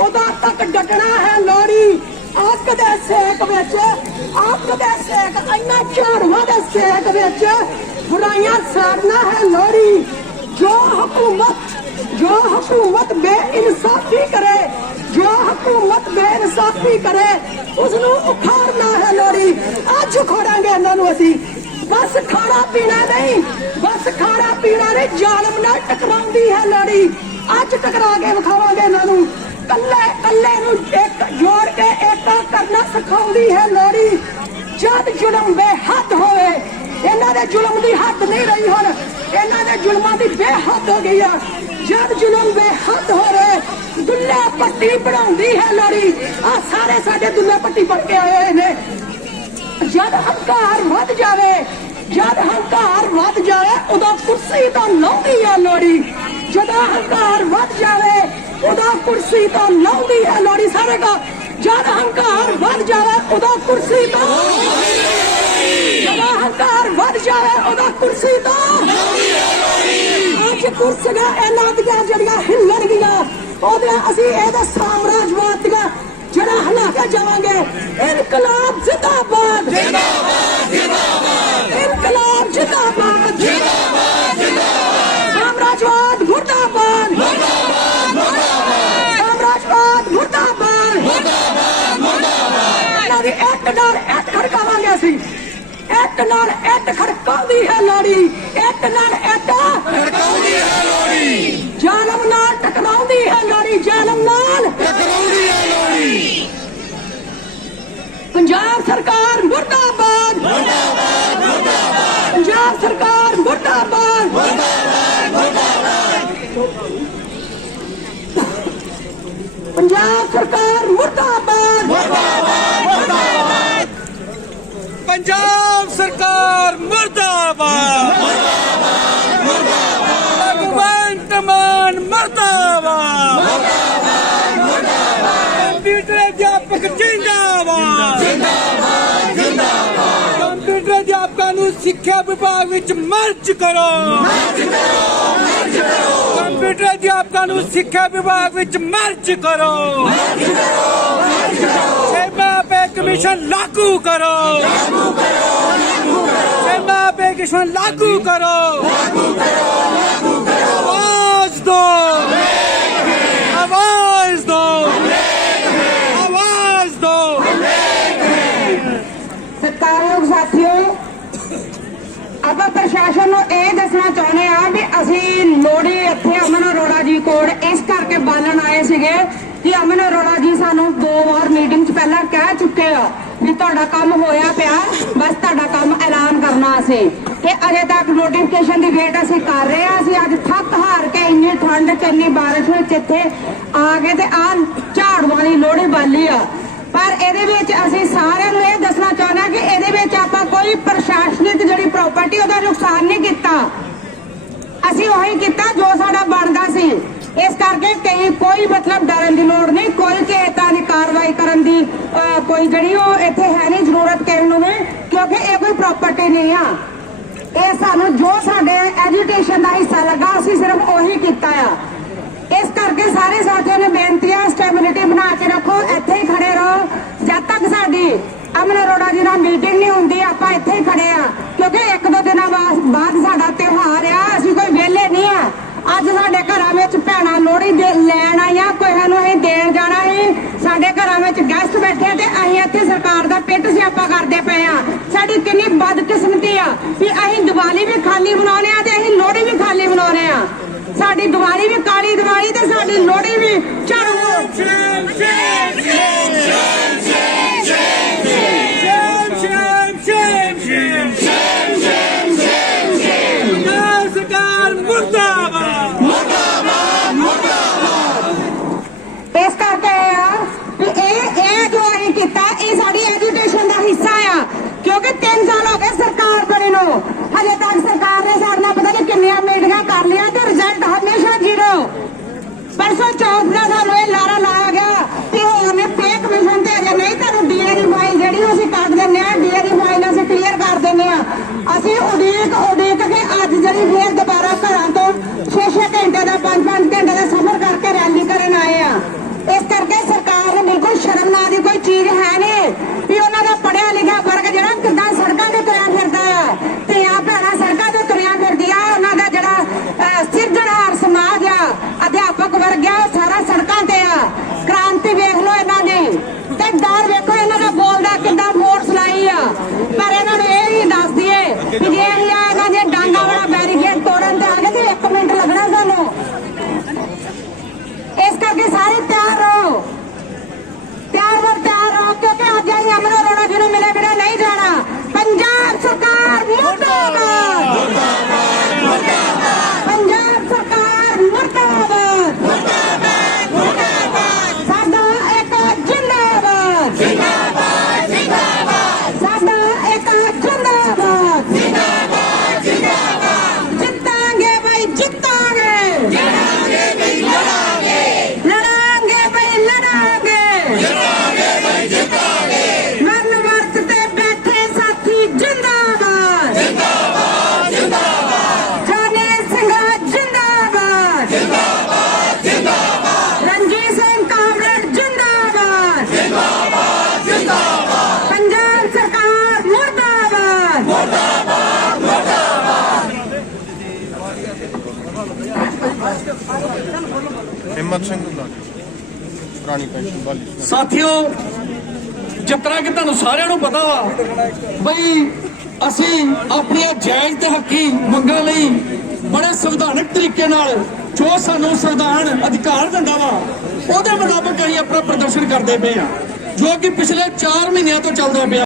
ਉਦੋਂ ਤੱਕ ਡਟਣਾ ਹੈ ਲੋੜੀ। ਅੱਗ ਦੇ ਸੇਕ ਵਿੱਚ ਅੱਗ ਦੇ ਸੇਕ, ਇੰਨਾ ਝਾੜੂਆਂ ਦੇ ਸੇਕ ਵਿੱਚ ਬੁਰਾਈਆਂ ਸਾੜਨਾ ਹੈ ਲੋੜੀ। ਜੋ ਹਕੂਮਤ ਜੋ ਹਕੂਮਤ ਬੇਇਨਸਾਫੀ ਕਰੇ, ਜੋ ਹਕੂਮਤ ਬੇਇਨਸਾਫੀ ਕਰੇ ਉਸ ਨੂੰ ਉਖਾੜਨਾ ਹੈ ਲੋੜੀ। ਅੱਜ ਖੋੜਾਂਗੇ ਇਹਨਾਂ ਨੂੰ ਅਸੀਂ। ਬਸ ਖਾਣਾ ਪੀਣਾ ਨਹੀਂ, ਬਸ ਖਾਣਾ ਪੀਣਾ ਨਹੀਂ ਜ਼ਾਲਮ ਨਾਲ ਟਕਰਾਉਂਦੀ ਹੈ ਲੋੜੀ। ਅੱਜ ਟਕਰਾ ਕੇ ਵਿਖਾਵਾਂਗੇ ਇਹਨਾਂ ਨੂੰ। ਕੱਲੇ ਕੱਲੇ ਨੂੰ ਇੱਕ ਜੋੜ ਕੇ ਏਕਾ ਕਰਨਾ ਸਿਖਾਉਂਦੀ ਹੈ ਲੋੜੀ ਜਦ ਜ਼ੁਲਮ ਬੇਹੱਦ ਹੋਵੇ, ਇਹਨਾਂ ਦੇ ਜ਼ੁਲਮ ਦੀ ਹੱਦ ਨਹੀਂ ਰਹੀ ਹੁਣ। ਇਹਨਾਂ ਦੇ ਜ਼ੁਲਮਾਂ ਦੀ ਬੇਹੱਦ ਹੋ ਗਈ ਆ। ਜਦ ਜ਼ੁਲਮ ਬੇਹੱਦ ਹੋਵੇ ਦੁੱਲੇ ਪੱਟੀ ਬਣਾਉਂਦੀ ਹੈ ਲੋੜੀ ਆ ਸਾਰੇ ਸਾਡੇ ਦੁੱਲੇ ਪੱਟੀ ਬਣ ਕੇ ਆਏ ਹੋਏ ਨੇ। ਜਦ ਹੰਕਾਰ ਵੱਧ ਜਾਵੇ, ਜਦ ਹੰਕਾਰ ਵੱਧ ਜਾਵੇ, ਉਦੋਂ ਕੁਰਸੀ ਤਾਂ ਲਾਉਂਦੀ ਆ ਲੋੜੀ ਜਦੋਂ ਹੰਕਾਰ ਵੱਧ ਜਾਵੇ ਉਦੋਂ ਕੁਰਸੀ ਤੋਂ ਲਾਉਂਦੀ ਹੈ ਲੋੜੀ ਸਾਰੇ ਕੋ ਜਦ ਹੰਕਾਰ ਵੱਧ ਜਾਵੇ ਉਦੋਂ ਕੁਰਸੀ ਤੋਂ ਜਦੋਂ ਹੰਕਾਰ ਵੱਧ ਜਾਵੇ ਉਦੋਂ ਕੁਰਸੀ ਤੋਂ ਅੱਜ ਕੁਰਸੀਆਂ ਇਹਨਾਂ ਦੀਆਂ ਜਿਹੜੀਆਂ ਹਿੱਲਣਗੀਆਂ, ਉਹਦੇ ਅਸੀਂ ਇਹਦਾ ਸਾਮਰਾਜਵਾਦ ਦੀਆਂ ਜਿਹੜਾ ਹਲਾ ਕੇ ਜਾਵਾਂਗੇ। ਇਨਕਲਾਬ ਜ਼ਿੰਦਾਬਾਦ ਜ਼ਿੰਦਾਬਾਦ ਜ਼ਿੰਦਾਬਾਦ ਇਨਕਲਾਬ ਜ਼ਿੰਦਾਬਾਦ ਜ਼ਿੰਦਾਬਾਦ ਜ਼ਿੰਦਾਬਾਦ ਸਾਮਰਾਜਵਾਦ ਮੁਰਦਾਬਾਦ ਮੁਰਦਾਬਾਦ ਮੁਰਦਾਬਾਦ ਸਾਮਰਾਜਵਾਦ ਮੁਰਦਾਬਾਦ ਮੁਰਦਾਬਾਦ ਮੁਰਦਾਬਾਦ ਇਹਨਾਂ ਦੀ ਇੱਕ ਨਾਲ ਇੱਕ ਖੜਕਾਵਾਂਗੇ ਅਸੀਂ। ਇੱਕ ਨਾਲ ਇੱਕ ਖੜਕਾਉਂਦੀ ਹੈ ਲੋੜੀ ਇੱਕ ਨਾਲ ਇੱਕ ਟਕਾਉਂਦੀ ਹੈ ਲੋੜੀ ਜ਼ਾਲਮ ਨਾਲ ਟਕਰਾਉਂਦੀ ਹੈ ਲੋੜੀ ਜ਼ਾਲਮ ਨਾਲ ਟਕਾਉਂਦੀ ਹੈ ਲੋੜੀ ਪੰਜਾਬ ਸਰਕਾਰ ਮੁਰਦਾਬਾਦ। ਮੁਰਦਾਬਾਦ ਮੁਰਦਾਬਾਦ। ਪੰਜਾਬ ਸਰਕਾਰ ਮੁਰਦਾਬਾਦ ਮੁਰਦਾਬਾਦ। ਪੰਜਾਬ ਸਰਕਾਰ ਮੁਰਦਾਬਾਦ ਪੰਜਾਬ ਸਰਕਾਰ ਮਰਦਾਬਾਦ। ਮਰਦਾਬਾਦ ਮਰਦਾਬਾਦ ਭਗਵੰਤ ਮਾਨ ਮਰਦਾਬਾਦ। ਮਰਦਾਬਾਦ ਮਰਦਾਬਾਦ ਕੰਪਿਊਟਰ ਅਧਿਆਪਕ ਜਿੰਦਾਬਾਦ। ਜਿੰਦਾਬਾਦ ਜਿੰਦਾਬਾਦ ਕੰਪਿਊਟਰ ਅਧਿਆਪਕਾਂ ਨੂੰ ਸਿੱਖਿਆ ਵਿਭਾਗ ਵਿੱਚ ਮਰਜ ਕਰੋ। ਮਰਜ ਕਰੋ ਮਰਜ ਕਰੋ ਕੰਪਿਊਟਰ ਅਧਿਆਪਕਾਂ ਨੂੰ ਸਿੱਖਿਆ ਵਿਭਾਗ ਵਿੱਚ ਮਰਜ ਕਰੋ ਮਰਜ ਕਰੋ ਮਰਜ ਕਰੋ। ਸੇਵਾ ਪੇ ਕਮਿਸ਼ਨ ਲਾਗੂ ਕਰੋ। ਪੇ ਕਮਿਸ਼ਨ ਲਾਗੂ ਕਰੋ? ਲਾਗੂ ਕਰੋ ਲਾਗੂ ਕਰੋ। ਆਵਾਜ਼ ਦੋ। ਆਵਾਜ਼ ਦੋ। ਆਵਾਜ਼ ਦੋ। ਸਤਿਕਾਰਯੋਗ ਸਾਥੀਓ ਆਪਾਂ ਪ੍ਰਸ਼ਾਸਨ ਨੂੰ ਇਹ ਦੱਸਣਾ ਚਾਹੁੰਦੇ ਆ ਵੀ ਅਸੀਂ ਲੋੜੀ ਇੱਥੇ ਅਮਨ ਅਰੋੜਾ ਜੀ ਕੋਲ ਇਸ ਕਰਕੇ ਬਾਲਣ ਆਏ ਸੀਗੇ ਕਿ ਅਮਨ ਅਰੋੜਾ ਜੀ ਸਾਨੂੰ ਦੋ ਵਾਰ ਮੀਟਿੰਗ 'ਚ ਪਹਿਲਾਂ ਕਹਿ ਚੁੱਕੇ ਆ ਵੀ ਤੁਹਾਡਾ ਕੰਮ ਹੋਇਆ ਪਿਆ, ਬਸ ਤੁਹਾਡਾ ਕੰਮ ਐਲਾਨ ਕਰਨਾ ਅਸੀਂ। ਤੇ ਅਜੇ ਤੱਕ ਨੋਟੀਫਿਕੇਸ਼ਨ ਦੀ ਵੇਟ ਅਸੀਂ ਕਰ ਰਹੇ ਆ ਅਸੀਂ ਅੱਜ ਥੱਕ ਹਾਰ ਕੇ ਇੰਨੀ ਠੰਡ 'ਚ, ਇੰਨੀ ਬਾਰਿਸ਼ ਵਿੱਚ ਇੱਥੇ ਆ ਕੇ ਤੇ ਆ ਝਾੜੂ ਵਾਲੀ ਲੋੜੀ ਬਾਲੀ ਆ। ਪਰ ਇਹਦੇ ਵਿੱਚ ਅਸੀਂ ਸਾਰਿਆਂ ਨੂੰ ਇਹ ਦੱਸਣਾ ਚਾਹੁੰਦੇ ਹਾਂ ਕਿ ਇਹਦੇ ਵਿੱਚ ਆਪਾਂ ਕੋਈ ਪ੍ਰਸ਼ਾਸਨਿਕ ਜਿਹੜੀ ਪ੍ਰਾਪਰਟੀ ਉਹਦਾ ਨੁਕਸਾਨ ਨਹੀਂ ਕੀਤਾ। ਅਸੀਂ ਉਹੀ ਕੀਤਾ ਜੋ ਸਾਡਾ ਬਣਦਾ ਸੀ। ਇਸ ਕਰਕੇ ਕਈ ਕੋਈ ਮਤਲਬ ਡਰਨ ਦੀ ਲੋੜ ਨਹੀਂ, ਕੋਈ ਕਿ ਏਦਾਂ ਦੀ ਕਾਰਵਾਈ ਕਰਨ ਦੀ ਕੋਈ ਜਿਹੜੀ ਉਹ ਇੱਥੇ ਹੈ ਨਹੀਂ, ਜ਼ਰੂਰਤ ਕਿਸੇ ਨੂੰ ਕਿਉਂਕਿ ਇਹ ਕੋਈ ਪ੍ਰਾਪਰਟੀ ਨਹੀਂ ਆ। ਇਹ ਸਾਨੂੰ ਜੋ ਸਾਡੇ ਐਜੂਕੇਸ਼ਨ ਦਾ ਹਿੱਸਾ ਲੱਗਾ, ਅਸੀਂ ਸਿਰਫ ਉਹੀ ਕੀਤਾ ਆ। ਇਸ ਕਰਕੇ ਸਾਰੇ ਸਾਥੀਆਂ ਨੇ ਬੇਨਤੀ ਆ ਸਟੈਬਿਲਿਟੀ ਬਣਾ ਕੇ ਰੱਖੋ, ਇੱਥੇ ਹੀ ਖੜੇ ਰਹੋ। ਜਦ ਤੱਕ ਸਾਡੀ ਅਮਨ ਅਰੋੜਾ ਜੀ ਨਾਲ ਮੀਟਿੰਗ ਨਹੀਂ ਹੁੰਦੀ ਆਪਾਂ ਇੱਥੇ ਹੀ ਖੜੇ ਆ ਕਿਉਂਕਿ ਇੱਕ ਦੋ ਦਿਨਾਂ ਬਾਅਦ ਬਾਅਦ ਸਾਡਾ ਤਿਉਹਾਰ ਆ ਅਸੀਂ ਕੋਈ ਵਿਹਲੇ ਨਹੀਂ ਆ ਅੱਜ ਸਾਡੇ ਘਰਾਂ ਵਿੱਚ ਭੈਣਾਂ ਲੋਹੜੀ ਦੇ ਲੈਣ ਆਈਆਂ ਕੋਈ ਨੂੰ ਅਸੀਂ ਦੇਣ ਜਾਣਾ ਸੀ ਸਾਡੇ ਘਰਾਂ ਵਿੱਚ ਗੈਸਟ ਬੈਠੇ ਆ ਤੇ ਅਸੀਂ ਇੱਥੇ ਸਰਕਾਰ ਦਾ ਪਿੱਟ ਸਿਆਪਾ ਕਰਦੇ ਪਏ ਆ। ਸਾਡੀ ਕਿੰਨੀ ਬਦਕਿਸਮਤੀ ਆ ਵੀ ਅਸੀਂ ਦੀਵਾਲੀ ਵੀ ਖਾਲੀ ਮਨਾਉਨੇ ਆ ਤੇ ਅਸੀਂ ਲੋਹੜੀ ਵੀ ਖਾਲੀ ਮਨਾਉਨੇ ਆ। ਸਾਡੀ ਦੀਵਾਲੀ ਵੀ ਕਾਲੀ ਦੀਵਾਲੀ ਤੇ ਸਾਡੀ ਲੋਹੜੀ ਵੀ ਝਾੜੂ 세월이 ਹਿੰਮਤ ਸਿੰਘ ਲਾਗੇ ਪੁਰਾਣੀ ਪੈਨਸ਼ਨ ਵਾਲੀ ਸਾਥੀਓ, ਜਿਸ ਤਰ੍ਹਾਂ ਕਿ ਤੁਹਾਨੂੰ ਸਾਰਿਆਂ ਨੂੰ ਪਤਾ ਵਾ ਬਈ ਅਸੀਂ ਆਪਣੀਆਂ ਜਾਇਜ਼ ਤੇ ਹੱਕੀ ਮੰਗਾਂ ਲਈ ਬੜੇ ਸੰਵਿਧਾਨਕ ਤਰੀਕੇ ਨਾਲ ਜੋ ਸਾਨੂੰ ਸੰਵਿਧਾਨ ਅਧਿਕਾਰ ਦਿੰਦਾ ਵਾ, ਉਹਦੇ ਮੁਤਾਬਕ ਅਸੀਂ ਆਪਣਾ ਪ੍ਰਦਰਸ਼ਨ ਕਰਦੇ ਪਏ ਆ ਜੋ ਕਿ ਪਿਛਲੇ 4 ਮਹੀਨਿਆਂ ਤੋਂ ਚੱਲਦਾ ਪਿਆ।